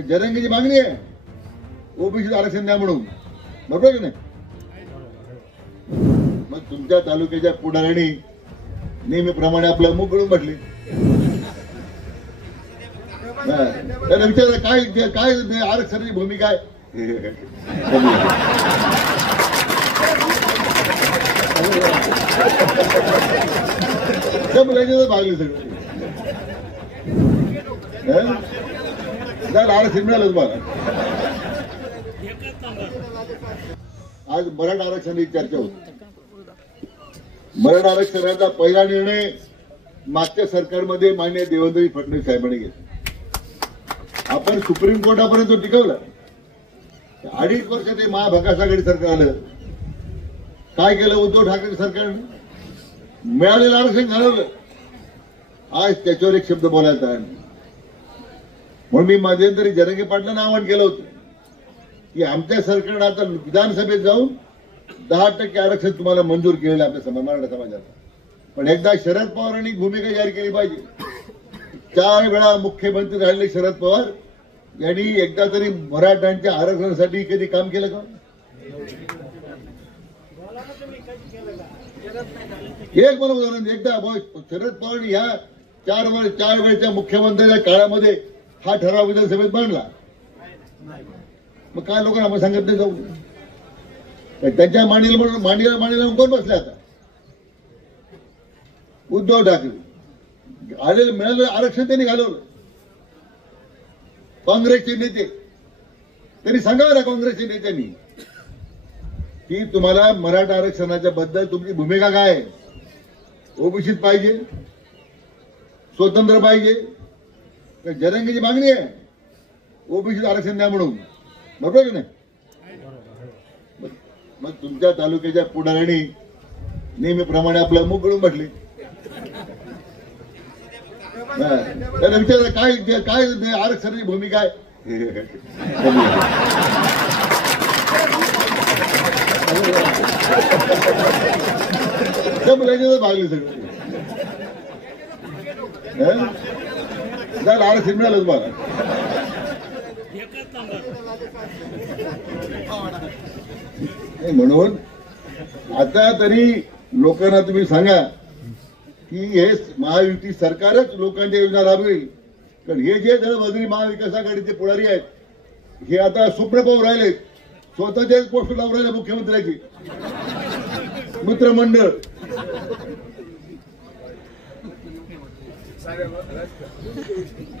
जरंगीची मागणी आहे ओबीसी आरक्षण द्या म्हणून, बरोबर की नाही? मग तुमच्या तालुक्याच्या पुढाऱ्यांनी नेहमीप्रमाणे आपलं मुख गळून बसले. त्याला विचारलं काय काय आरक्षणाची भूमिका आहे. भागले सगळे. आरक्षण मिळालं तुम्हाला. आज मराठा आरक्षणाची चर्चा होती. मराठा आरक्षणाचा पहिला निर्णय मागच्या सरकारमध्ये माननीय देवेंद्र फडणवीस साहेबांनी घेतला. आपण सुप्रीम कोर्टापर्यंत टिकवलं. 2.5 वर्ष ते महाविकास आघाडी सरकार आलं. काय केलं उद्धव ठाकरे सरकारनं? मिळालेलं आरक्षण घालवलं. आज त्याच्यावर एक शब्द बोलायला तयार नाही. म्हणून मी मध्यंतरी जरांगे पाटलांना आवाहन केलं होतं की आमच्या सरकारनं आता विधानसभेत जाऊन 10% आरक्षण तुम्हाला मंजूर केलेलं आपल्या मराठा समाजाला. पण एकदा शरद पवारांनी भूमिका जाहीर केली पाहिजे. 4 वेळा मुख्यमंत्री राहिले शरद पवार यांनी एकदा तरी मराठ्यांच्या आरक्षणासाठी कधी काम केलं का? एक मला उदाहरण एकदा शरद पवार ह्या 4 वेळच्या मुख्यमंत्र्यांच्या काळामध्ये हा ठराव विधानसभेत मांडला. मग काय लोकांना आपण सांगत नाही जाऊ. त्यांच्या मांडीला कोण बसले आता? उद्धव ठाकरे. आलेलं मिळालेलं आरक्षण त्यांनी घालवलं. काँग्रेसचे नेते त्यांनी सांगावं ना काँग्रेसच्या नेत्यांनी की तुम्हाला मराठा आरक्षणाच्या बद्दल तुमची भूमिका काय आहे? ओबीसीत पाहिजे, स्वतंत्र पाहिजे, जरंगीची मागणी आहे ओबीसीत आरक्षण द्या म्हणून, बरोबर की नाही? मग तुमच्या तालुक्याच्या पुढाऱ्यांनी नेहमीप्रमाणे आपलं मुख गळून बसले. त्याला विचारलं काय काय आरक्षणाची भूमिका आहे. भागले सगळे. आरक्षण मिळालं तुम्हाला. म्हणून आता तरी लोकांना तुम्ही सांगा की हे महायुती सरकारच लोकांच्या योजना राबवेल. कारण हे जे दळबद्री महाविकास आघाडीचे पुढारी आहेत हे आता स्वप्न पाहून राहिले. स्वतःच्याच पोस्ट लावून राहिले मुख्यमंत्र्याची मित्रमंडळ.